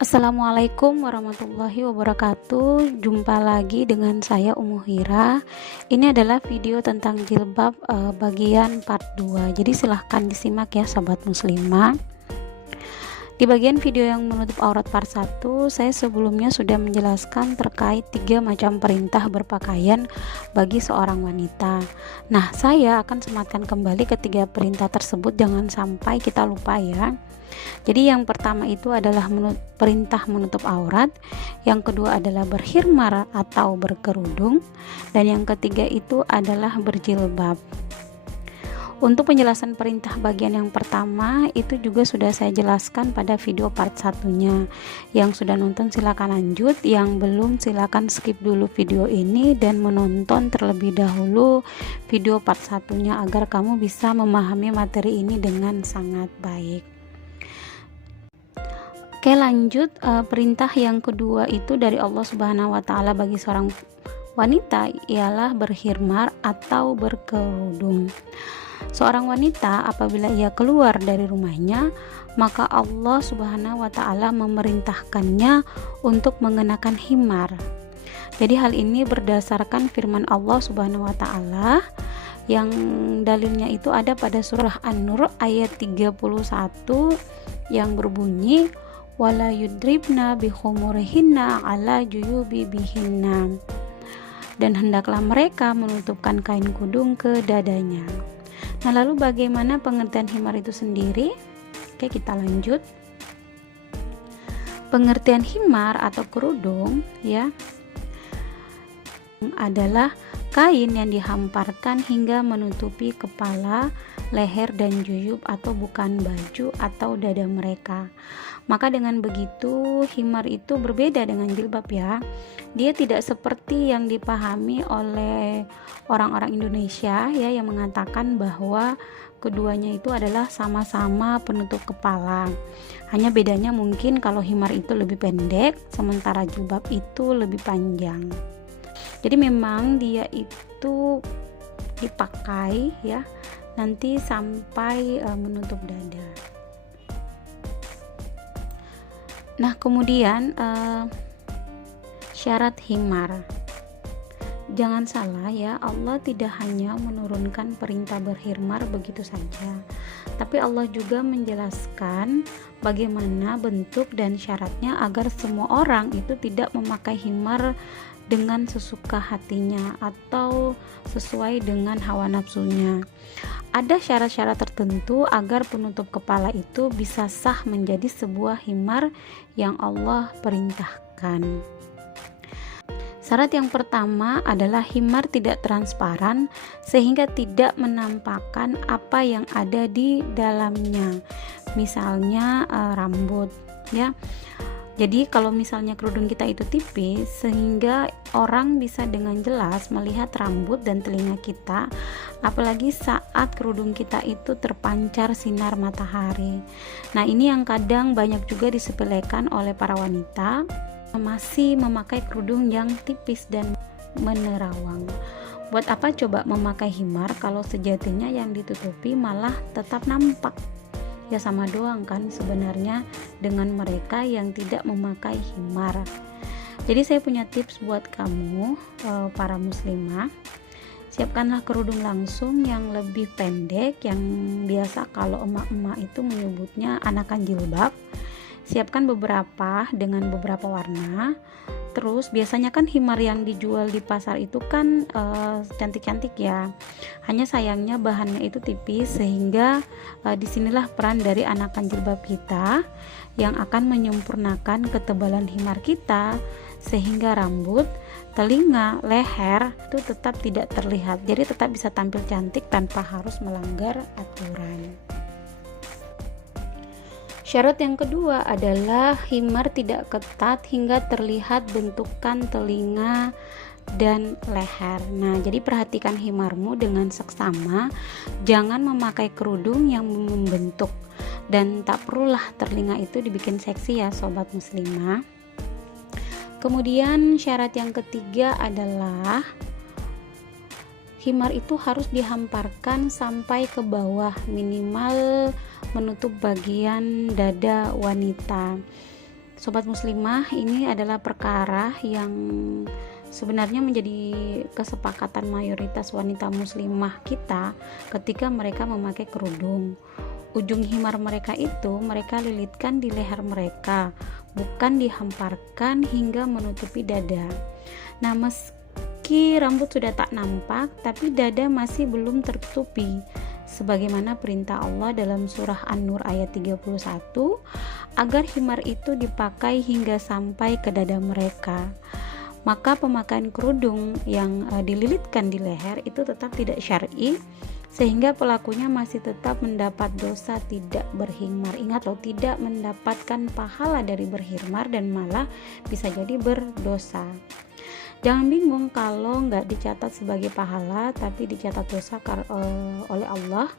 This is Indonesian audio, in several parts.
Assalamualaikum warahmatullahi wabarakatuh. Jumpa lagi dengan saya Ummu Hira. Ini adalah video tentang jilbab bagian part 2. Jadi silahkan disimak ya sobat muslimah. Di bagian video yang menutup aurat part 1, saya sebelumnya sudah menjelaskan terkait 3 macam perintah berpakaian bagi seorang wanita. Nah, saya akan sematkan kembali ketiga perintah tersebut, jangan sampai kita lupa ya. Jadi yang pertama itu adalah perintah menutup aurat, yang kedua adalah berkhimar atau berkerudung, dan yang ketiga itu adalah berjilbab. Untuk penjelasan perintah bagian yang pertama itu juga sudah saya jelaskan pada video part satunya. Yang sudah nonton silakan lanjut, yang belum silakan skip dulu video ini dan menonton terlebih dahulu video part satunya agar kamu bisa memahami materi ini dengan sangat baik. Oke, lanjut. Perintah yang kedua itu dari Allah Subhanahu wa taala bagi seorang wanita ialah berkhimar atau berkerudung. Seorang wanita apabila ia keluar dari rumahnya, maka Allah Subhanahu wa taala memerintahkannya untuk mengenakan khimar. Jadi hal ini berdasarkan firman Allah Subhanahu wa taala yang dalilnya itu ada pada surah An-Nur ayat 31 yang berbunyi wala yudribna bikhumurihinna ala juyubi bihinna, dan hendaklah mereka menutupkan kain kudung ke dadanya. Nah, lalu bagaimana pengertian khimar itu sendiri? Oke, kita lanjut. Pengertian khimar atau kerudung ya adalah kain yang dihamparkan hingga menutupi kepala, leher, dan juyub atau bukan baju atau dada mereka. Maka dengan begitu khimar itu berbeda dengan jilbab ya. Dia tidak seperti yang dipahami oleh orang-orang Indonesia ya, yang mengatakan bahwa keduanya itu adalah sama-sama penutup kepala. Hanya bedanya mungkin kalau khimar itu lebih pendek sementara jilbab itu lebih panjang. Jadi memang dia itu dipakai ya nanti sampai menutup dada. Nah, kemudian syarat khimar. Jangan salah ya, Allah tidak hanya menurunkan perintah berkhimar begitu saja, tapi Allah juga menjelaskan bagaimana bentuk dan syaratnya agar semua orang itu tidak memakai khimar dengan sesuka hatinya atau sesuai dengan hawa nafsunya. Ada syarat-syarat tertentu agar penutup kepala itu bisa sah menjadi sebuah khimar yang Allah perintahkan. Syarat yang pertama adalah khimar tidak transparan sehingga tidak menampakkan apa yang ada di dalamnya. Misalnya rambut ya. Jadi kalau misalnya kerudung kita itu tipis sehingga orang bisa dengan jelas melihat rambut dan telinga kita, apalagi saat kerudung kita itu terpancar sinar matahari. Nah, ini yang kadang banyak juga disepelekan oleh para wanita, masih memakai kerudung yang tipis dan menerawang. Buat apa coba memakai khimar kalau sejatinya yang ditutupi malah tetap nampak? Ya sama doang kan sebenarnya dengan mereka yang tidak memakai khimar. Jadi saya punya tips buat kamu para muslimah. Siapkanlah kerudung langsung yang lebih pendek, yang biasa kalau emak-emak itu menyebutnya anakan jilbab. Siapkan beberapa dengan beberapa warna. Terus biasanya kan khimar yang dijual di pasar itu kan cantik-cantik ya. Hanya sayangnya bahannya itu tipis sehingga disinilah peran dari anakan jilbab kita yang akan menyempurnakan ketebalan khimar kita sehingga rambut, telinga, leher itu tetap tidak terlihat. Jadi tetap bisa tampil cantik tanpa harus melanggar aturan. Syarat yang kedua adalah khimar tidak ketat hingga terlihat bentukan telinga dan leher. Nah, jadi perhatikan khimarmu dengan seksama, jangan memakai kerudung yang membentuk, dan tak perlulah telinga itu dibikin seksi ya sobat muslimah. Kemudian syarat yang ketiga adalah khimar itu harus dihamparkan sampai ke bawah, minimal menutup bagian dada wanita. Sobat muslimah, ini adalah perkara yang sebenarnya menjadi kesepakatan mayoritas wanita muslimah kita ketika mereka memakai kerudung. Ujung himar mereka itu mereka lilitkan di leher mereka, bukan dihamparkan hingga menutupi dada. Nah, meski rambut sudah tak nampak, tapi dada masih belum tertutupi, sebagaimana perintah Allah dalam surah An-Nur ayat 31, agar himar itu dipakai hingga sampai ke dada mereka. Maka pemakaian kerudung yang dililitkan di leher itu tetap tidak syar'i, sehingga pelakunya masih tetap mendapat dosa tidak berhimar. Ingat loh, tidak mendapatkan pahala dari berhimar dan malah bisa jadi berdosa. Jangan bingung kalau nggak dicatat sebagai pahala tapi dicatat dosa oleh Allah,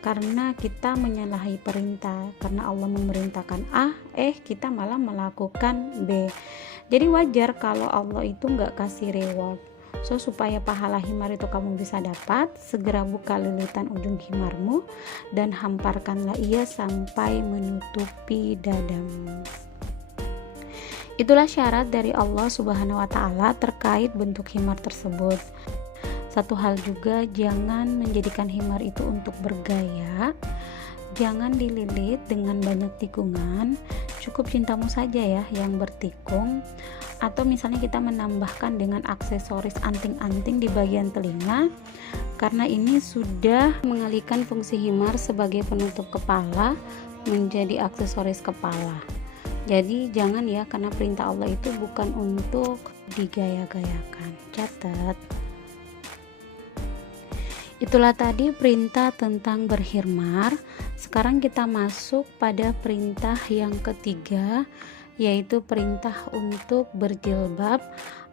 karena kita menyalahi perintah. Karena Allah memerintahkan A, kita malah melakukan B. Jadi wajar kalau Allah itu nggak kasih reward. So, supaya pahala himar itu kamu bisa dapat, segera buka lilitan ujung himarmu dan hamparkanlah ia sampai menutupi dadamu. Itulah syarat dari Allah Subhanahu wa Ta'ala terkait bentuk himar tersebut. Satu hal juga, jangan menjadikan himar itu untuk bergaya. Jangan dililit dengan banyak tikungan. Cukup cintamu saja ya yang bertikung. Atau misalnya kita menambahkan dengan aksesoris anting-anting di bagian telinga, karena ini sudah mengalihkan fungsi himar sebagai penutup kepala menjadi aksesoris kepala. Jadi jangan ya, karena perintah Allah itu bukan untuk digaya-gayakan. Catat. Itulah tadi perintah tentang berhimar. Sekarang kita masuk pada perintah yang ketiga, yaitu perintah untuk berjilbab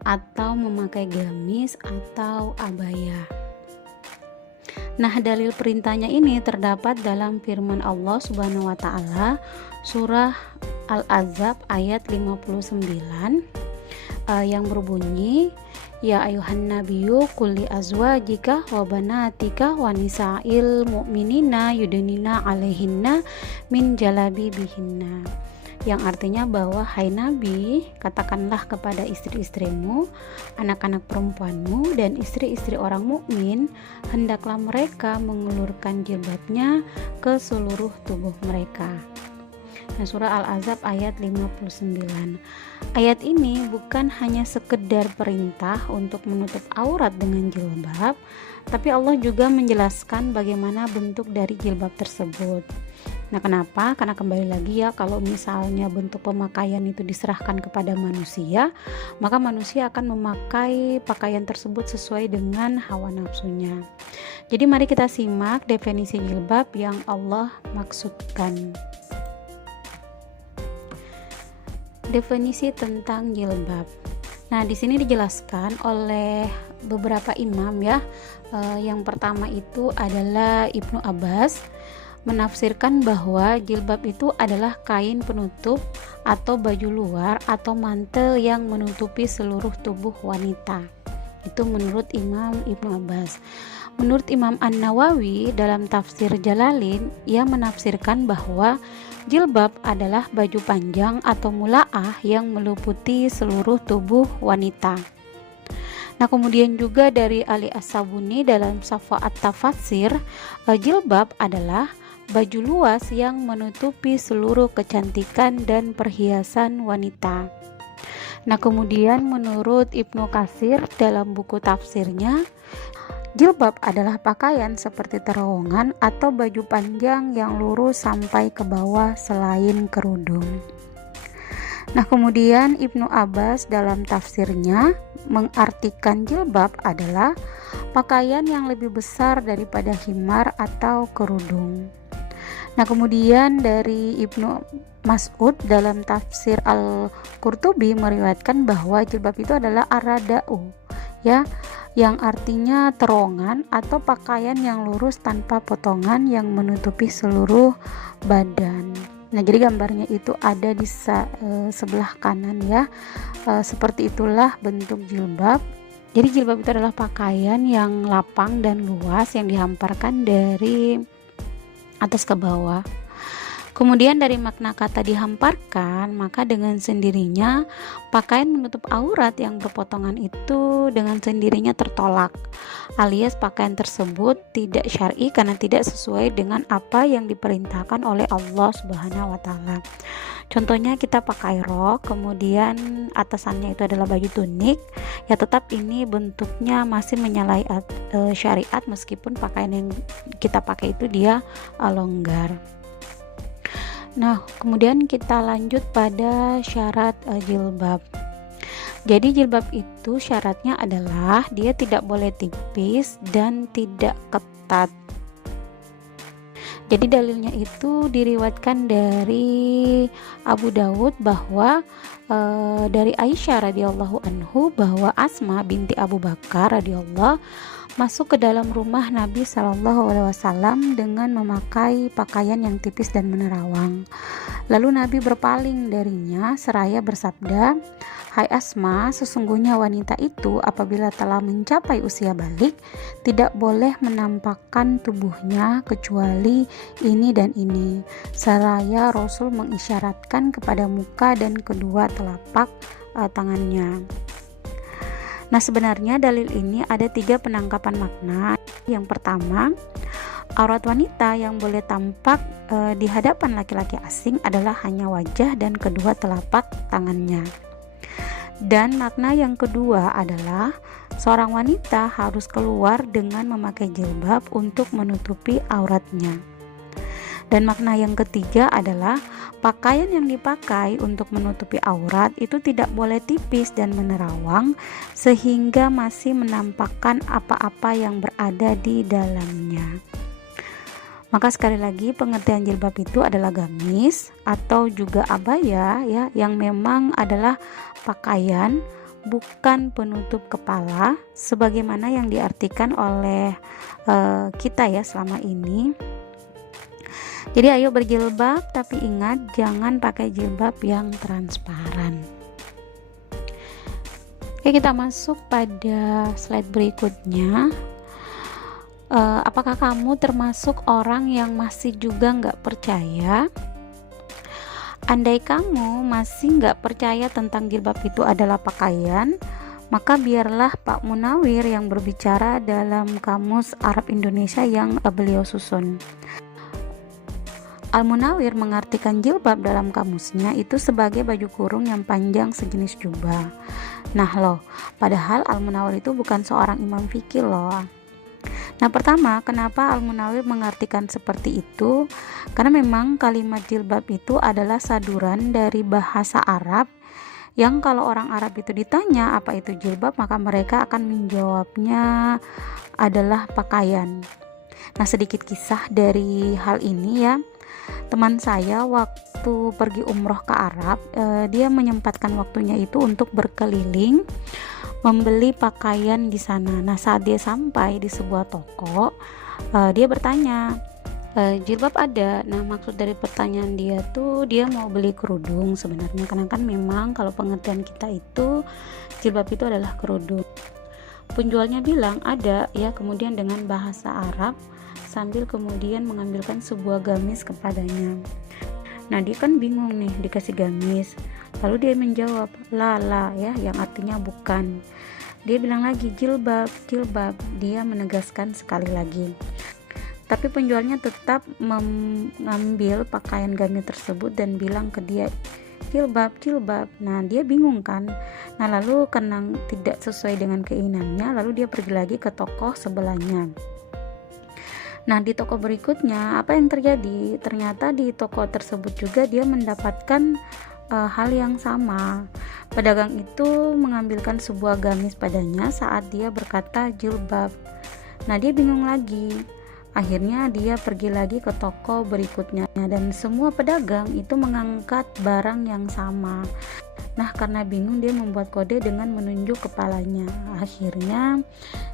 atau memakai gamis atau abaya. Nah, dalil perintahnya ini terdapat dalam firman Allah Subhanahu wa Ta'ala, surah Al-Ahzab ayat 59 yang berbunyi, ya ayuhan nabiyyu kulli azwajika wa banatika wa nisa'il mu'minina yudnina 'alaihinna min jalabibihinna. Yang artinya bahwa hai Nabi, katakanlah kepada istri-istrimu, anak-anak perempuanmu dan istri-istri orang mukmin, hendaklah mereka mengulurkan jilbabnya ke seluruh tubuh mereka. Nah, surah Al-Ahzab ayat 59. Ayat ini bukan hanya sekedar perintah untuk menutup aurat dengan jilbab, tapi Allah juga menjelaskan bagaimana bentuk dari jilbab tersebut. Nah, kenapa? Karena kembali lagi ya, kalau misalnya bentuk pemakaian itu diserahkan kepada manusia, maka manusia akan memakai pakaian tersebut sesuai dengan hawa nafsunya. Jadi mari kita simak definisi jilbab yang Allah maksudkan. Definisi tentang jilbab. Nah, di sini dijelaskan oleh beberapa imam ya. Yang pertama itu adalah Ibnu Abbas, menafsirkan bahwa jilbab itu adalah kain penutup atau baju luar atau mantel yang menutupi seluruh tubuh wanita. Itu menurut Imam Ibnu Abbas. Menurut Imam An-Nawawi dalam tafsir Jalalain, ia menafsirkan bahwa jilbab adalah baju panjang atau mula'ah yang meliputi seluruh tubuh wanita. Nah, kemudian juga dari Ali As-Sabuni dalam Safa'at Tafasir, jilbab adalah baju luas yang menutupi seluruh kecantikan dan perhiasan wanita. Nah, kemudian menurut Ibnu Katsir dalam buku tafsirnya, jilbab adalah pakaian seperti terowongan atau baju panjang yang lurus sampai ke bawah selain kerudung. Nah, kemudian Ibnu Abbas dalam tafsirnya mengartikan jilbab adalah pakaian yang lebih besar daripada himar atau kerudung. Nah, kemudian dari Ibnu Mas'ud dalam tafsir Al-Qurtubi meriwayatkan bahwa jilbab itu adalah ar-rada'u, ya, yang artinya terowongan atau pakaian yang lurus tanpa potongan yang menutupi seluruh badan. Nah, jadi gambarnya itu ada di sebelah kanan ya. Seperti itulah bentuk jilbab. Jadi jilbab itu adalah pakaian yang lapang dan luas yang dihamparkan dari atas ke bawah. Kemudian dari makna kata dihamparkan, maka dengan sendirinya pakaian menutup aurat yang berpotongan itu dengan sendirinya tertolak, alias pakaian tersebut tidak syar'i karena tidak sesuai dengan apa yang diperintahkan oleh Allah Subhanahu wa taala. Contohnya kita pakai rok, kemudian atasannya itu adalah baju tunik, ya tetap ini bentuknya masih menyalahi syariat meskipun pakaian yang kita pakai itu dia longgar. Nah, kemudian kita lanjut pada syarat jilbab. Jadi jilbab itu syaratnya adalah dia tidak boleh tipis dan tidak ketat. Jadi dalilnya itu diriwayatkan dari Abu Dawud bahwa dari Aisyah radhiyallahu anhu bahwa Asma binti Abu Bakar radhiyallahu masuk ke dalam rumah Nabi Shallallahu Alaihi Wasallam dengan memakai pakaian yang tipis dan menerawang. Lalu Nabi berpaling darinya seraya bersabda, "Hai Asma, sesungguhnya wanita itu apabila telah mencapai usia balik tidak boleh menampakkan tubuhnya kecuali ini dan ini." Seraya Rasul mengisyaratkan kepada muka dan kedua telapak tangannya. Nah, sebenarnya dalil ini ada 3 penangkapan makna. Yang pertama, aurat wanita yang boleh tampak di hadapan laki-laki asing adalah hanya wajah dan kedua telapak tangannya. Dan makna yang kedua adalah seorang wanita harus keluar dengan memakai jilbab untuk menutupi auratnya. Dan makna yang ketiga adalah pakaian yang dipakai untuk menutupi aurat itu tidak boleh tipis dan menerawang sehingga masih menampakkan apa-apa yang berada di dalamnya. Maka sekali lagi pengertian jilbab itu adalah gamis atau juga abaya ya, yang memang adalah pakaian bukan penutup kepala sebagaimana yang diartikan oleh kita ya selama ini. Jadi ayo berjilbab, tapi ingat jangan pakai jilbab yang transparan. Oke, kita masuk pada slide berikutnya. Apakah kamu termasuk orang yang masih juga nggak percaya? Andai kamu masih nggak percaya tentang jilbab itu adalah pakaian, maka biarlah Pak Munawir yang berbicara dalam Kamus Arab Indonesia yang beliau susun. Al-Munawir mengartikan jilbab dalam kamusnya itu sebagai baju kurung yang panjang sejenis jubah. Nah loh, padahal Al-Munawir itu bukan seorang imam fikih loh. Nah, pertama, kenapa Al-Munawir mengartikan seperti itu? Karena memang kalimat jilbab itu adalah saduran dari bahasa Arab yang kalau orang Arab itu ditanya apa itu jilbab, maka mereka akan menjawabnya adalah pakaian. Nah, sedikit kisah dari hal ini ya. Teman saya waktu pergi umroh ke Arab, dia menyempatkan waktunya itu untuk berkeliling membeli pakaian di sana. Nah, saat dia sampai di sebuah toko, dia bertanya, jilbab ada. Nah, maksud dari pertanyaan dia tuh dia mau beli kerudung sebenarnya, karena kan memang kalau pengertian kita itu jilbab itu adalah kerudung. Penjualnya bilang ada ya, kemudian dengan bahasa Arab sambil kemudian mengambilkan sebuah gamis kepadanya. Nah, dia kan bingung nih dikasih gamis. Lalu dia menjawab lala ya, yang artinya bukan. Dia bilang lagi jilbab, jilbab. Dia menegaskan sekali lagi. Tapi penjualnya tetap mengambil pakaian gamis tersebut dan bilang ke dia jilbab, jilbab. Nah, dia bingung kan. Nah, lalu karena tidak sesuai dengan keinginannya, lalu dia pergi lagi ke toko sebelahnya. Nah, di toko berikutnya apa yang terjadi? Ternyata di toko tersebut juga dia mendapatkan hal yang sama. Pedagang itu mengambilkan sebuah gamis padanya saat dia berkata jilbab. Nah, dia bingung lagi. Akhirnya dia pergi lagi ke toko berikutnya dan semua pedagang itu mengangkat barang yang sama. Nah, karena bingung dia membuat kode dengan menunjuk kepalanya. Akhirnya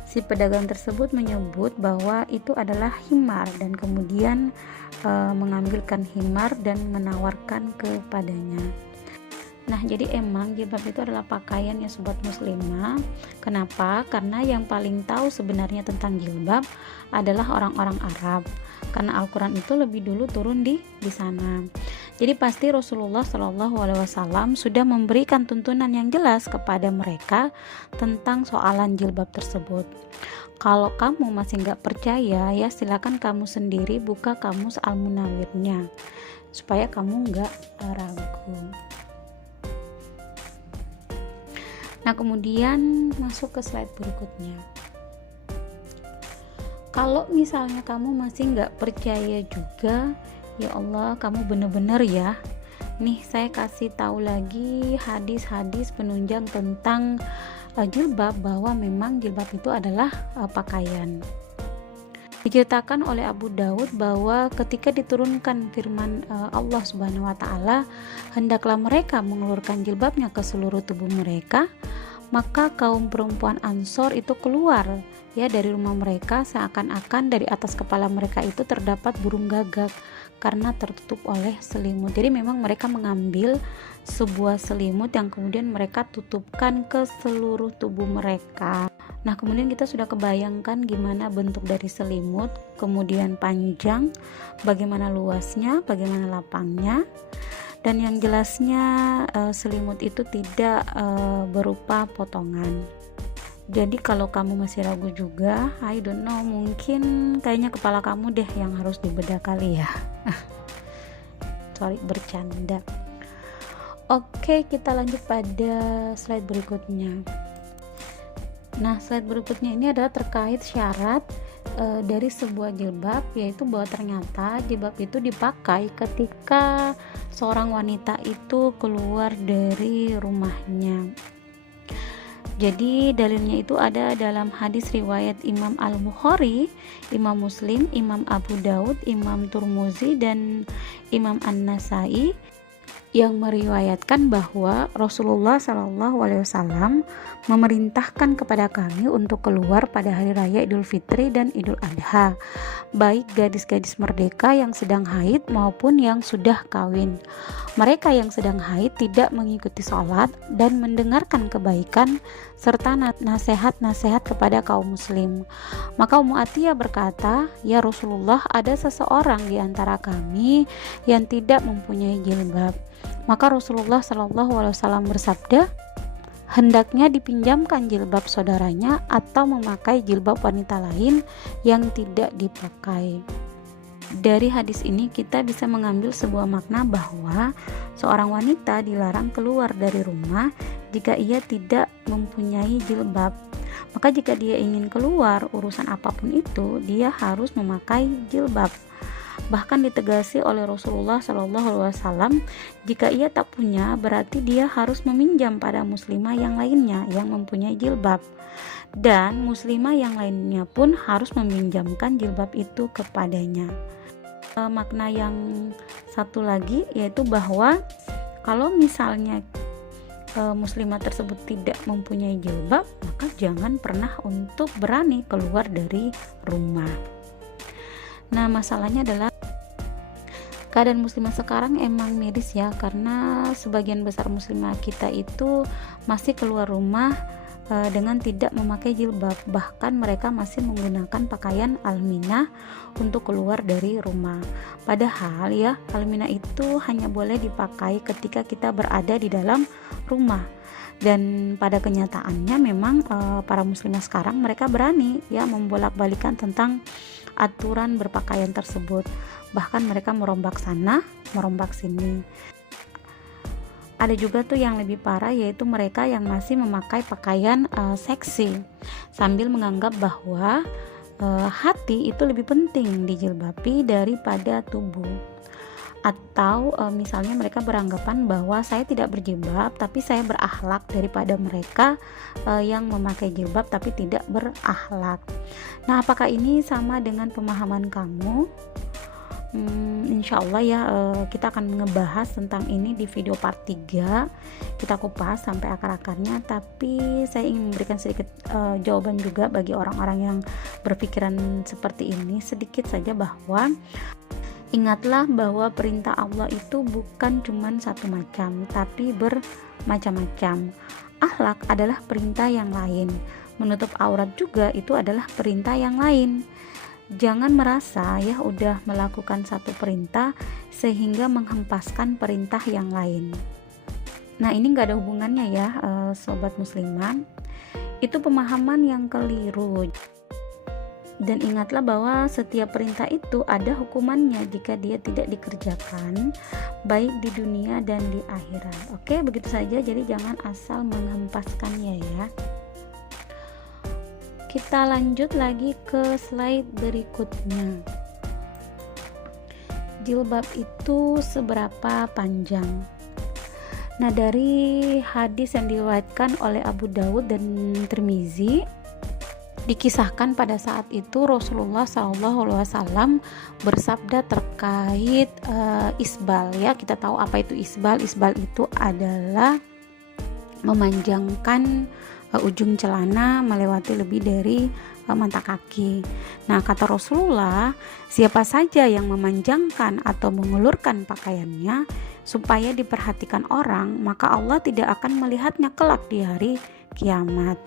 si pedagang tersebut menyebut bahwa itu adalah himar dan kemudian mengambilkan himar dan menawarkan kepadanya. Nah, jadi emang jilbab itu adalah pakaian ya sobat muslimah. Kenapa? Karena yang paling tahu sebenarnya tentang jilbab adalah orang-orang Arab. karena Al-Quran itu lebih dulu turun di sana. Jadi pasti Rasulullah Shallallahu Alaihi Wasallam sudah memberikan tuntunan yang jelas kepada mereka tentang soalan jilbab tersebut. Kalau kamu masih nggak percaya, ya silakan kamu sendiri buka kamus Al-Munawwirnya supaya kamu nggak ragu. Nah, kemudian masuk ke slide berikutnya. Kalau misalnya kamu masih nggak percaya juga, ya Allah, kamu bener-bener ya. Nih, saya kasih tahu lagi hadis-hadis penunjang tentang jilbab, bahwa memang jilbab itu adalah pakaian. Diceritakan oleh Abu Daud bahwa ketika diturunkan firman Allah Subhanahu wa taala, hendaklah mereka mengulurkan jilbabnya ke seluruh tubuh mereka, maka kaum perempuan Ansor itu keluar ya dari rumah mereka, seakan-akan dari atas kepala mereka itu terdapat burung gagak karena tertutup oleh selimut. Jadi memang mereka mengambil sebuah selimut yang kemudian mereka tutupkan ke seluruh tubuh mereka. Nah, kemudian kita sudah kebayangkan gimana bentuk dari selimut, kemudian panjang, bagaimana luasnya, bagaimana lapangnya. Dan yang jelasnya selimut itu tidak berupa potongan. Jadi kalau kamu masih ragu juga, I don't know, mungkin kayaknya kepala kamu deh yang harus dibedah kali ya. Sorry, bercanda. Oke, kita lanjut pada slide berikutnya. Nah, slide berikutnya ini adalah terkait syarat dari sebuah jilbab, yaitu bahwa ternyata jilbab itu dipakai ketika seorang wanita itu keluar dari rumahnya. Jadi dalilnya itu ada dalam hadis riwayat Imam Al-Bukhari, Imam Muslim, Imam Abu Daud, Imam Turmuzi, dan Imam An-Nasai yang meriwayatkan bahwa Rasulullah SAW memerintahkan kepada kami untuk keluar pada hari raya Idul Fitri dan Idul Adha, baik gadis-gadis merdeka yang sedang haid maupun yang sudah kawin. Mereka yang sedang haid tidak mengikuti sholat dan mendengarkan kebaikan serta nasihat-nasihat kepada kaum muslim. Maka Ummu Atiyah berkata, "Ya Rasulullah, ada seseorang di antara kami yang tidak mempunyai jilbab." Maka Rasulullah SAW bersabda, hendaknya dipinjamkan jilbab saudaranya atau memakai jilbab wanita lain yang tidak dipakai. Dari hadis ini kita bisa mengambil sebuah makna bahwa seorang wanita dilarang keluar dari rumah jika ia tidak mempunyai jilbab. Maka jika dia ingin keluar urusan apapun itu, dia harus memakai jilbab. Bahkan ditegasi oleh Rasulullah SAW, jika ia tak punya, berarti dia harus meminjam pada muslimah yang lainnya yang mempunyai jilbab, dan muslimah yang lainnya pun harus meminjamkan jilbab itu kepadanya. Makna yang satu lagi yaitu bahwa kalau misalnya muslimah tersebut tidak mempunyai jilbab, maka jangan pernah untuk berani keluar dari rumah. Nah, masalahnya adalah keadaan muslimah sekarang emang miris ya, karena sebagian besar muslimah kita itu masih keluar rumah dengan tidak memakai jilbab. Bahkan mereka masih menggunakan pakaian alminah untuk keluar dari rumah. Padahal ya, alminah itu hanya boleh dipakai ketika kita berada di dalam rumah. Dan pada kenyataannya memang para muslimah sekarang mereka berani ya membolak-balikan tentang aturan berpakaian tersebut. Bahkan mereka merombak sana, merombak sini. Ada juga tuh yang lebih parah, yaitu mereka yang masih memakai pakaian seksi sambil menganggap bahwa hati itu lebih penting dijilbabi daripada tubuh. Atau misalnya mereka beranggapan bahwa saya tidak berjilbab tapi saya berakhlak daripada mereka yang memakai jilbab tapi tidak berakhlak. Nah, apakah ini sama dengan pemahaman kamu? Insya Allah ya, kita akan ngebahas tentang ini di video part 3. Kita kupas sampai akar-akarnya, tapi saya ingin memberikan sedikit jawaban juga bagi orang-orang yang berpikiran seperti ini sedikit saja, bahwa ingatlah bahwa perintah Allah itu bukan cuma satu macam, tapi bermacam-macam. Akhlak adalah perintah yang lain. Menutup aurat juga itu adalah perintah yang lain. Jangan merasa ya udah melakukan satu perintah sehingga menghempaskan perintah yang lain. Nah, ini nggak ada hubungannya ya, sobat muslimah. Itu pemahaman yang keliru. Dan ingatlah bahwa setiap perintah itu ada hukumannya jika dia tidak dikerjakan, baik di dunia dan di akhirat. Oke, begitu saja. Jadi jangan asal menghempaskannya ya. Kita lanjut lagi ke slide berikutnya. Jilbab itu seberapa panjang? Nah, dari hadis yang diriwayatkan oleh Abu Dawud dan Tirmizi, dikisahkan pada saat itu Rasulullah SAW bersabda terkait isbal ya. Kita tahu apa itu isbal. Isbal itu adalah memanjangkan ujung celana melewati lebih dari mata kaki. Nah, kata Rasulullah, siapa saja yang memanjangkan atau mengulurkan pakaiannya supaya diperhatikan orang, maka Allah tidak akan melihatnya kelak di hari kiamat.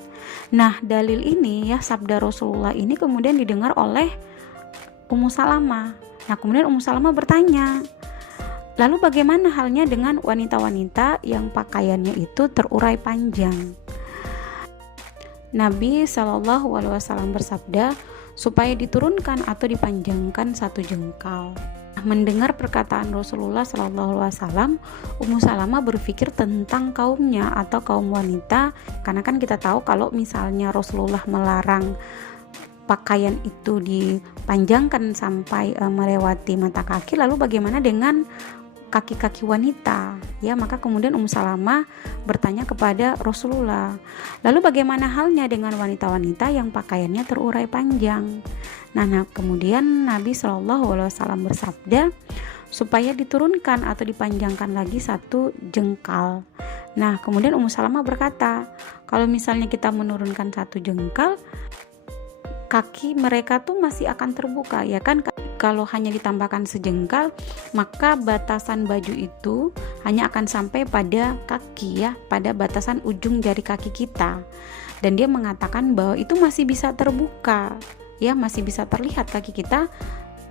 Nah, dalil ini ya, sabda Rasulullah ini kemudian didengar oleh Ummu Salamah. Nah, kemudian Ummu Salamah bertanya, lalu bagaimana halnya dengan wanita-wanita yang pakaiannya itu terurai panjang? Nabi SAW bersabda supaya diturunkan atau dipanjangkan satu jengkal. Mendengar perkataan Rasulullah SAW, Ummu Salamah berpikir tentang kaumnya atau kaum wanita, karena kan kita tahu kalau misalnya Rasulullah melarang pakaian itu dipanjangkan sampai melewati mata kaki, lalu bagaimana dengan kaki-kaki wanita ya? Maka kemudian Ummu Salamah bertanya kepada Rasulullah, lalu bagaimana halnya dengan wanita-wanita yang pakaiannya terurai panjang? Nah kemudian Nabi SAW bersabda supaya diturunkan atau dipanjangkan lagi satu jengkal. Nah kemudian Ummu Salamah berkata, kalau misalnya kita menurunkan satu jengkal, kaki mereka tuh masih akan terbuka ya kan. Kalau hanya ditambahkan sejengkal, maka batasan baju itu hanya akan sampai pada kaki ya, pada batasan ujung jari kaki kita. Dan dia mengatakan bahwa itu masih bisa terbuka ya, masih bisa terlihat kaki kita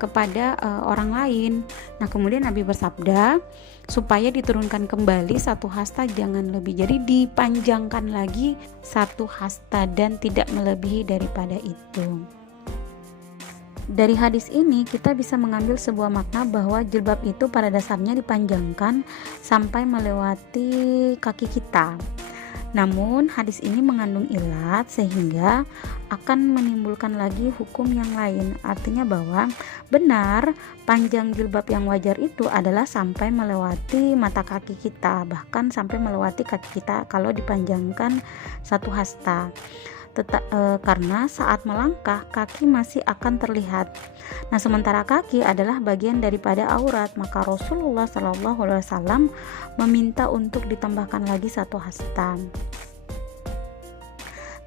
kepada orang lain. Nah kemudian Nabi bersabda supaya diturunkan kembali satu hasta, jangan lebih. Jadi dipanjangkan lagi satu hasta dan tidak melebihi daripada itu. Dari hadis ini kita bisa mengambil sebuah makna bahwa jilbab itu pada dasarnya dipanjangkan sampai melewati kaki kita. Namun hadis ini mengandung ilat sehingga akan menimbulkan lagi hukum yang lain. Artinya bahwa benar panjang jilbab yang wajar itu adalah sampai melewati mata kaki kita, bahkan sampai melewati kaki kita kalau dipanjangkan satu hasta. Karena saat melangkah kaki masih akan terlihat. Nah sementara kaki adalah bagian daripada aurat, maka Rasulullah SAW meminta untuk ditambahkan lagi satu hasta.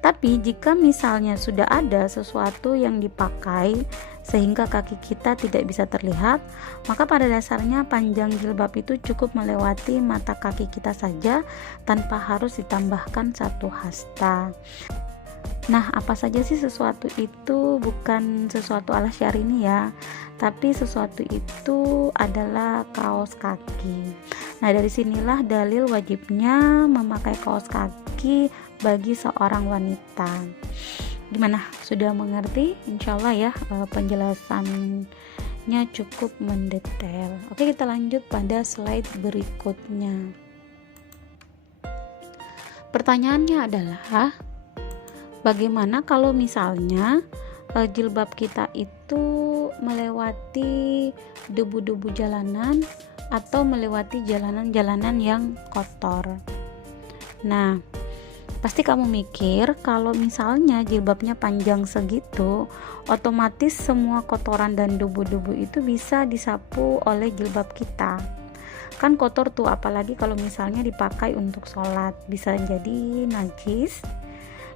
Tapi jika misalnya sudah ada sesuatu yang dipakai sehingga kaki kita tidak bisa terlihat, maka pada dasarnya panjang jilbab itu cukup melewati mata kaki kita saja tanpa harus ditambahkan satu hasta. Nah, apa saja sih sesuatu itu? Bukan sesuatu ala syar'i ya, tapi sesuatu itu adalah kaos kaki. Nah, dari sinilah dalil wajibnya memakai kaos kaki bagi seorang wanita. Gimana? Sudah mengerti? Insya Allah ya, penjelasannya cukup mendetail. Oke, kita lanjut pada slide berikutnya. Pertanyaannya adalah, bagaimana kalau misalnya jilbab kita itu melewati debu-debu jalanan atau melewati jalanan-jalanan yang kotor? Nah, pasti kamu mikir kalau misalnya jilbabnya panjang segitu, otomatis semua kotoran dan debu-debu itu bisa disapu oleh jilbab kita. Kan kotor tuh, apalagi kalau misalnya dipakai untuk sholat, bisa jadi najis.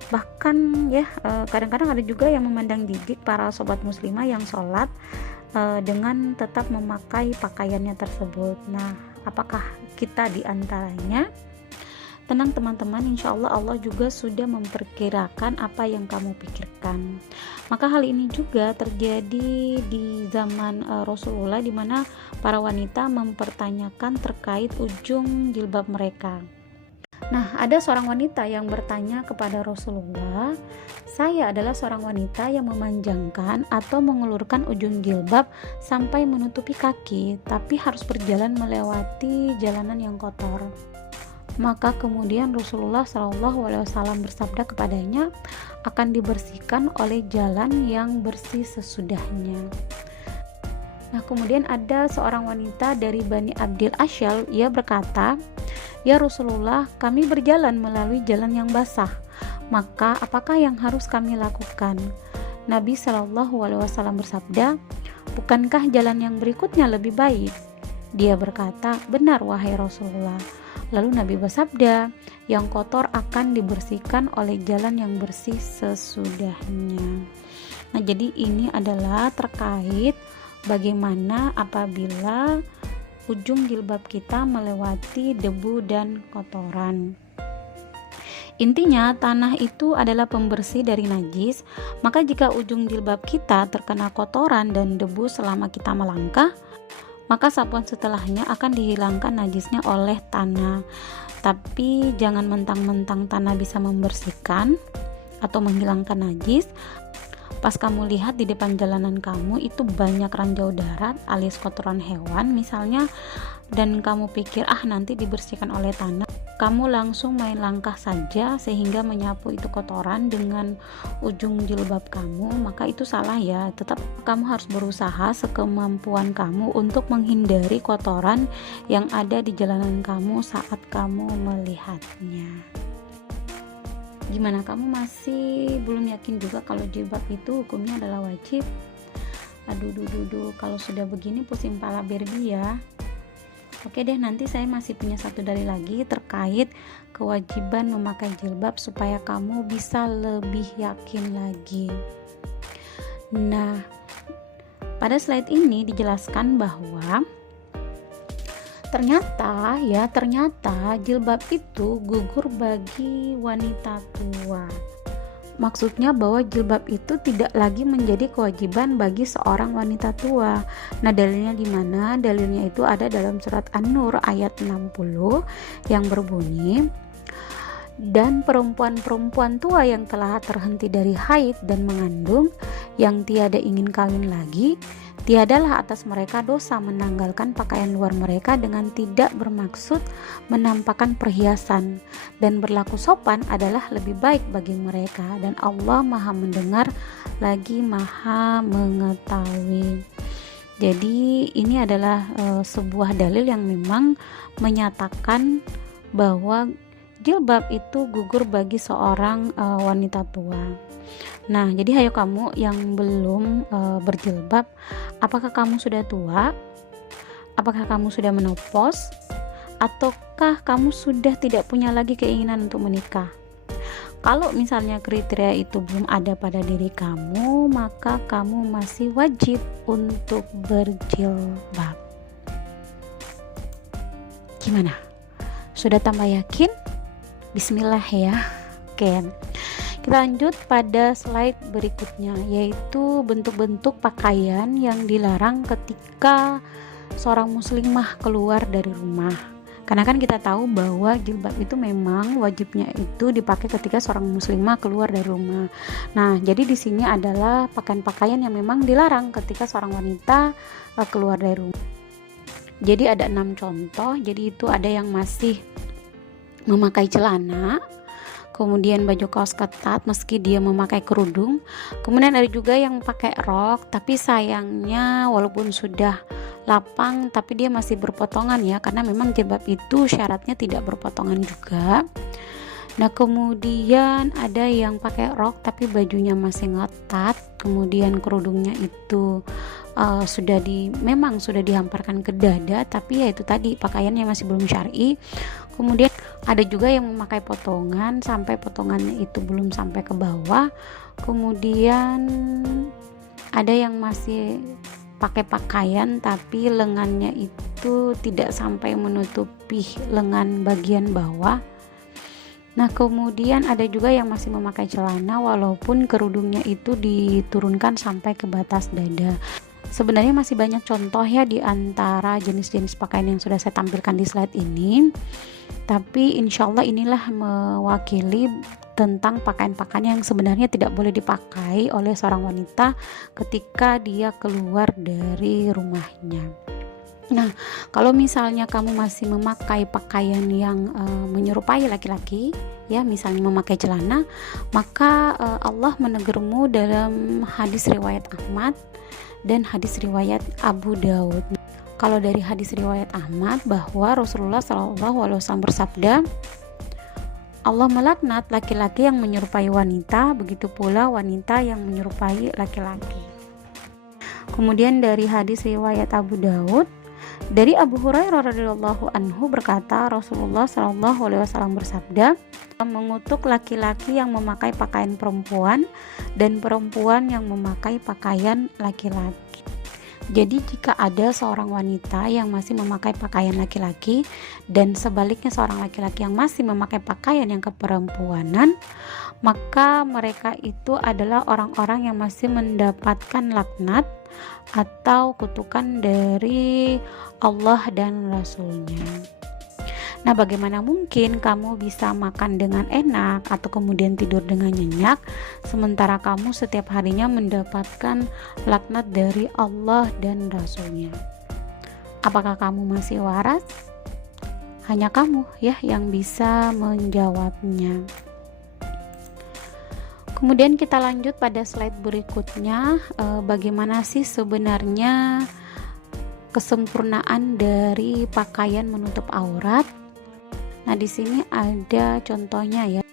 Bahkan ya kadang-kadang ada juga yang memandang jijik para sobat muslimah yang sholat dengan tetap memakai pakaiannya tersebut. Nah, apakah kita diantaranya? Tenang teman-teman, insya Allah Allah juga sudah memperkirakan apa yang kamu pikirkan. Maka hal ini juga terjadi di zaman Rasulullah, di mana para wanita mempertanyakan terkait ujung jilbab mereka. Nah, ada seorang wanita yang bertanya kepada Rasulullah, "Saya adalah seorang wanita yang memanjangkan atau mengulurkan ujung jilbab sampai menutupi kaki, tapi harus berjalan melewati jalanan yang kotor." Maka kemudian Rasulullah SAW bersabda kepadanya, akan dibersihkan oleh jalan yang bersih sesudahnya. Nah, kemudian ada seorang wanita dari Bani Abdil Asyal, ia berkata, "Ya Rasulullah, kami berjalan melalui jalan yang basah, maka apakah yang harus kami lakukan?" Nabi SAW bersabda, "Bukankah jalan yang berikutnya lebih baik?" Dia berkata, "Benar wahai Rasulullah." Lalu Nabi bersabda, "Yang kotor akan dibersihkan oleh jalan yang bersih sesudahnya." Nah, jadi ini adalah terkait bagaimana apabila ujung jilbab kita melewati debu dan kotoran. Intinya, tanah itu adalah pembersih dari najis, maka jika ujung jilbab kita terkena kotoran dan debu selama kita melangkah, maka sapuan setelahnya akan dihilangkan najisnya oleh tanah. Tapi jangan mentang-mentang tanah bisa membersihkan atau menghilangkan najis, pas kamu lihat di depan jalanan kamu itu banyak ranjau darat alias kotoran hewan misalnya, dan kamu pikir nanti dibersihkan oleh tanah, kamu langsung main langkah saja sehingga menyapu itu kotoran dengan ujung jilbab kamu, maka itu salah ya. Tetap kamu harus berusaha sekemampuan kamu untuk menghindari kotoran yang ada di jalanan kamu saat kamu melihatnya. Gimana, kamu masih belum yakin juga kalau jilbab itu hukumnya adalah wajib? Aduh, kalau sudah begini pusing pala Barbie ya. Oke deh, nanti saya masih punya satu dalil lagi terkait kewajiban memakai jilbab supaya kamu bisa lebih yakin lagi. Nah, pada slide ini dijelaskan bahwa ternyata jilbab itu gugur bagi wanita tua. Maksudnya bahwa jilbab itu tidak lagi menjadi kewajiban bagi seorang wanita tua. Nah, dalilnya di mana? Dalilnya itu ada dalam surat An-Nur ayat 60 yang berbunyi, "Dan perempuan-perempuan tua yang telah terhenti dari haid dan mengandung, yang tiada ingin kawin lagi, tiadalah atas mereka dosa menanggalkan pakaian luar mereka dengan tidak bermaksud menampakkan perhiasan, dan berlaku sopan adalah lebih baik bagi mereka, dan Allah Maha mendengar lagi Maha mengetahui." Jadi ini adalah sebuah dalil yang memang menyatakan bahwa jilbab itu gugur bagi seorang wanita tua. Nah, jadi hayo kamu yang belum berjilbab, apakah kamu sudah tua? Apakah kamu sudah menopause? Ataukah kamu sudah tidak punya lagi keinginan untuk menikah? Kalau misalnya kriteria itu belum ada pada diri kamu, maka kamu masih wajib untuk berjilbab. Gimana? Sudah tambah yakin? Bismillah ya. Oke. Kita lanjut pada slide berikutnya, yaitu bentuk-bentuk pakaian yang dilarang ketika seorang muslimah keluar dari rumah. Karena kan kita tahu bahwa jilbab itu memang wajibnya itu dipakai ketika seorang muslimah keluar dari rumah. Nah, jadi di sini adalah pakaian-pakaian yang memang dilarang ketika seorang wanita keluar dari rumah. Jadi ada 6 contoh. Jadi itu ada yang masih memakai celana, kemudian baju kaos ketat meski dia memakai kerudung, kemudian ada juga yang pakai rok tapi sayangnya walaupun sudah lapang tapi dia masih berpotongan ya, karena memang jilbab itu syaratnya tidak berpotongan juga. Nah, kemudian ada yang pakai rok tapi bajunya masih ngetat, kemudian kerudungnya itu memang sudah dihamparkan ke dada, tapi ya itu tadi pakaiannya masih belum syar'i. Kemudian ada juga yang memakai potongan sampai potongannya itu belum sampai ke bawah. Kemudian ada yang masih pakai pakaian tapi lengannya itu tidak sampai menutupi lengan bagian bawah. Nah, kemudian ada juga yang masih memakai celana walaupun kerudungnya itu diturunkan sampai ke batas dada. Sebenarnya masih banyak contoh ya di antara jenis-jenis pakaian yang sudah saya tampilkan di slide ini. Tapi insya Allah inilah mewakili tentang pakaian-pakaian yang sebenarnya tidak boleh dipakai oleh seorang wanita ketika dia keluar dari rumahnya. Nah, kalau misalnya kamu masih memakai pakaian yang menyerupai laki-laki, ya, misalnya memakai celana, maka Allah menegur-mu dalam hadis riwayat Ahmad dan hadis riwayat Abu Daud. Kalau dari hadis riwayat Ahmad bahwa Rasulullah SAW bersabda, Allah melaknat laki-laki yang menyerupai wanita, begitu pula wanita yang menyerupai laki-laki. Kemudian dari hadis riwayat Abu Daud, dari Abu Hurairah radhiyallahu anhu berkata, Rasulullah SAW bersabda, mengutuk laki-laki yang memakai pakaian perempuan dan perempuan yang memakai pakaian laki-laki. Jadi jika ada seorang wanita yang masih memakai pakaian laki-laki dan sebaliknya seorang laki-laki yang masih memakai pakaian yang keperempuanan, maka mereka itu adalah orang-orang yang masih mendapatkan laknat atau kutukan dari Allah dan Rasul-Nya. Nah, bagaimana mungkin kamu bisa makan dengan enak atau kemudian tidur dengan nyenyak sementara kamu setiap harinya mendapatkan laknat dari Allah dan Rasul-Nya? Apakah kamu masih waras? Hanya kamu ya yang bisa menjawabnya. Kemudian kita lanjut pada slide berikutnya, bagaimana sih sebenarnya kesempurnaan dari pakaian menutup aurat. Nah, di sini ada contohnya ya.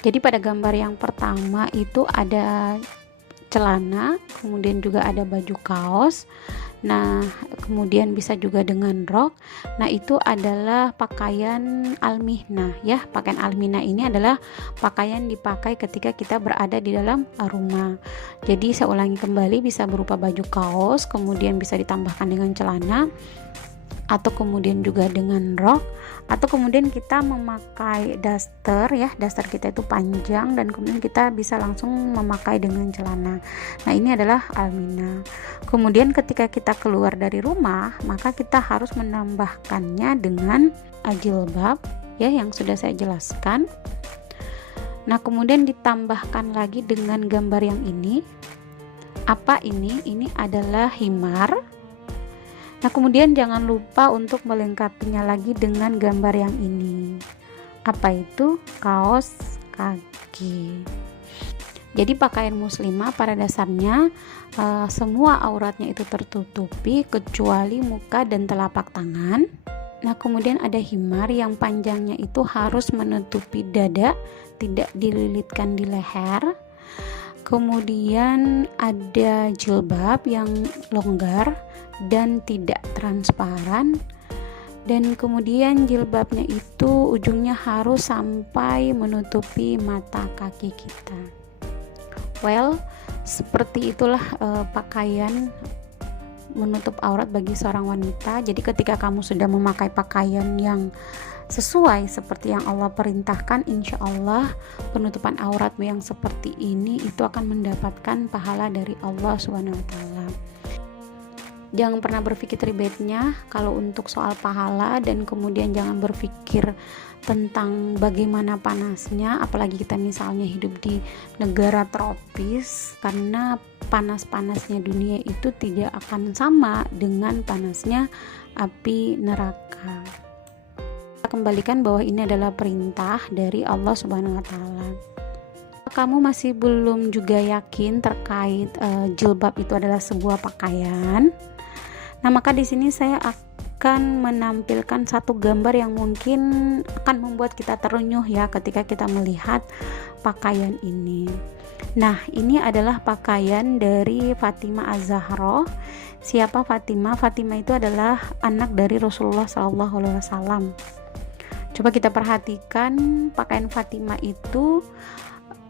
Jadi pada gambar yang pertama itu ada celana, kemudian juga ada baju kaos. Nah, kemudian bisa juga dengan rok. Nah, itu adalah pakaian almihnah ya. Pakaian almihnah ini adalah pakaian dipakai ketika kita berada di dalam rumah. Jadi saya ulangi kembali, bisa berupa baju kaos, kemudian bisa ditambahkan dengan celana, atau kemudian juga dengan rok, atau kemudian kita memakai daster ya, daster kita itu panjang dan kemudian kita bisa langsung memakai dengan celana. Nah, ini adalah almina. Kemudian ketika kita keluar dari rumah, maka kita harus menambahkannya dengan jilbab ya, yang sudah saya jelaskan. Nah, kemudian ditambahkan lagi dengan gambar yang ini. Apa ini? Ini adalah himar. Nah, kemudian jangan lupa untuk melengkapinya lagi dengan gambar yang ini. Apa itu? Kaos kaki. Jadi pakaian muslimah pada dasarnya semua auratnya itu tertutupi kecuali muka dan telapak tangan. Nah, kemudian ada himar yang panjangnya itu harus menutupi dada, tidak dililitkan di leher. Kemudian ada jilbab yang longgar dan tidak transparan, dan kemudian jilbabnya itu ujungnya harus sampai menutupi mata kaki kita. Well, seperti itulah pakaian menutup aurat bagi seorang wanita. Jadi ketika kamu sudah memakai pakaian yang sesuai seperti yang Allah perintahkan, insya Allah penutupan auratmu yang seperti ini itu akan mendapatkan pahala dari Allah SWT. Jangan pernah berpikir ribetnya kalau untuk soal pahala, dan kemudian jangan berpikir tentang bagaimana panasnya, apalagi kita misalnya hidup di negara tropis, karena panas-panasnya dunia itu tidak akan sama dengan panasnya api neraka. Kembalikan bahwa ini adalah perintah dari Allah Subhanahu wa taala. Kamu masih belum juga yakin terkait jilbab itu adalah sebuah pakaian. Nah, maka di sini saya akan menampilkan satu gambar yang mungkin akan membuat kita terenyuh ya ketika kita melihat pakaian ini. Nah, ini adalah pakaian dari Fatimah Az-Zahra. Siapa Fatimah? Fatimah itu adalah anak dari Rasulullah SAW. Coba kita perhatikan pakaian Fatimah itu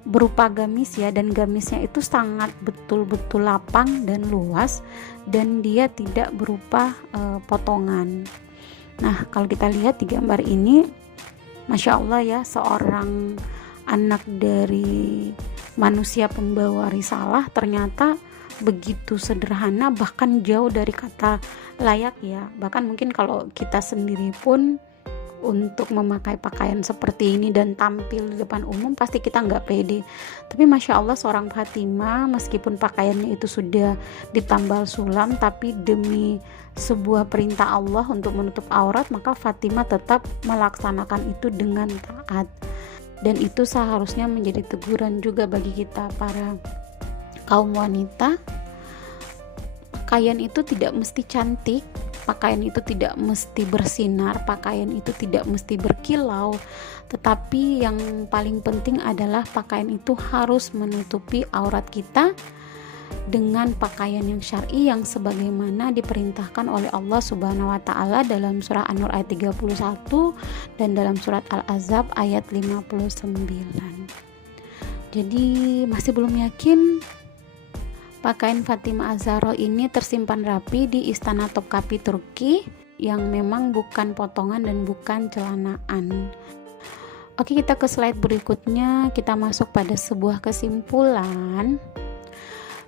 berupa gamis ya, dan gamisnya itu sangat betul-betul lapang dan luas, dan dia tidak berupa potongan. Nah, kalau kita lihat di gambar ini, Masya Allah ya, seorang anak dari manusia pembawa risalah ternyata begitu sederhana, bahkan jauh dari kata layak ya. Bahkan mungkin kalau kita sendiri pun untuk memakai pakaian seperti ini dan tampil di depan umum, pasti kita nggak pede. Tapi Masya Allah, seorang Fatimah meskipun pakaiannya itu sudah ditambal sulam, tapi demi sebuah perintah Allah untuk menutup aurat, maka Fatimah tetap melaksanakan itu dengan taat. Dan itu seharusnya menjadi teguran juga bagi kita para kaum wanita. Pakaian itu tidak mesti cantik, pakaian itu tidak mesti bersinar, pakaian itu tidak mesti berkilau, tetapi yang paling penting adalah pakaian itu harus menutupi aurat kita dengan pakaian yang syar'i, yang sebagaimana diperintahkan oleh Allah Subhanahu wa taala dalam surah An-Nur ayat 31 dan dalam surat Al-Ahzab ayat 59. Jadi masih belum yakin? Pakaian Fatimah Az-Zahra ini tersimpan rapi di Istana Topkapi Turki, yang memang bukan potongan dan bukan celanaan. Oke, kita ke slide berikutnya. Kita masuk pada sebuah kesimpulan.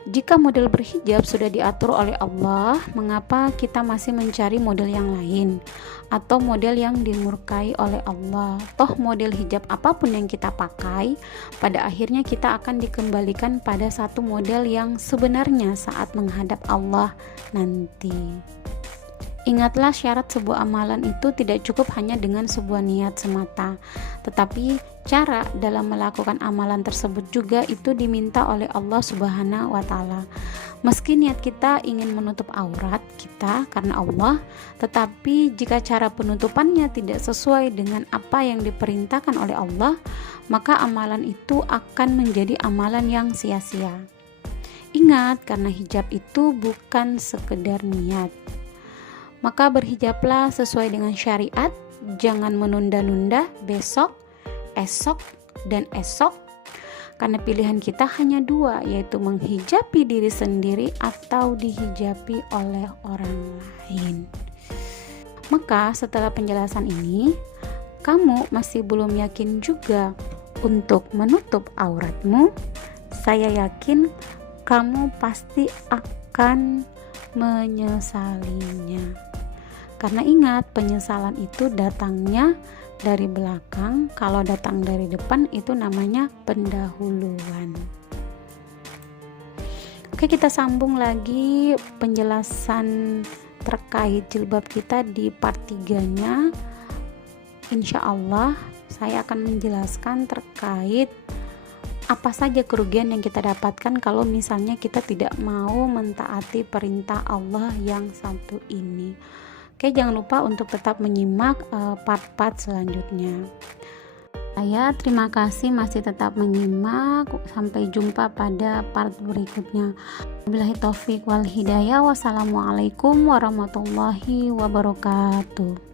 Jika model berhijab sudah diatur oleh Allah, mengapa kita masih mencari model yang lain atau model yang dimurkai oleh Allah? Toh model hijab apapun yang kita pakai, pada akhirnya kita akan dikembalikan pada satu model yang sebenarnya saat menghadap Allah nanti. Ingatlah, syarat sebuah amalan itu tidak cukup hanya dengan sebuah niat semata, tetapi cara dalam melakukan amalan tersebut juga itu diminta oleh Allah Subhanahu wa taala. Meski niat kita ingin menutup aurat kita karena Allah, tetapi jika cara penutupannya tidak sesuai dengan apa yang diperintahkan oleh Allah, maka amalan itu akan menjadi amalan yang sia-sia. Ingat, karena hijab itu bukan sekedar niat. Maka berhijablah sesuai dengan syariat, jangan menunda-nunda besok, esok, dan esok, karena pilihan kita hanya dua, yaitu menghijabi diri sendiri atau dihijabi oleh orang lain. Maka setelah penjelasan ini, kamu masih belum yakin juga untuk menutup auratmu? Saya yakin kamu pasti akan menyesalinya. Karena ingat, penyesalan itu datangnya dari belakang, kalau datang dari depan itu namanya pendahuluan. Oke, kita sambung lagi penjelasan terkait jilbab kita di part 3-nya. Insya Allah saya akan menjelaskan terkait apa saja kerugian yang kita dapatkan kalau misalnya kita tidak mau mentaati perintah Allah yang satu ini. Oke, jangan lupa untuk tetap menyimak part-part selanjutnya. Saya terima kasih masih tetap menyimak. Sampai jumpa pada part berikutnya. Wabillahi taufik wal hidayah. Wassalamualaikum warahmatullahi wabarakatuh.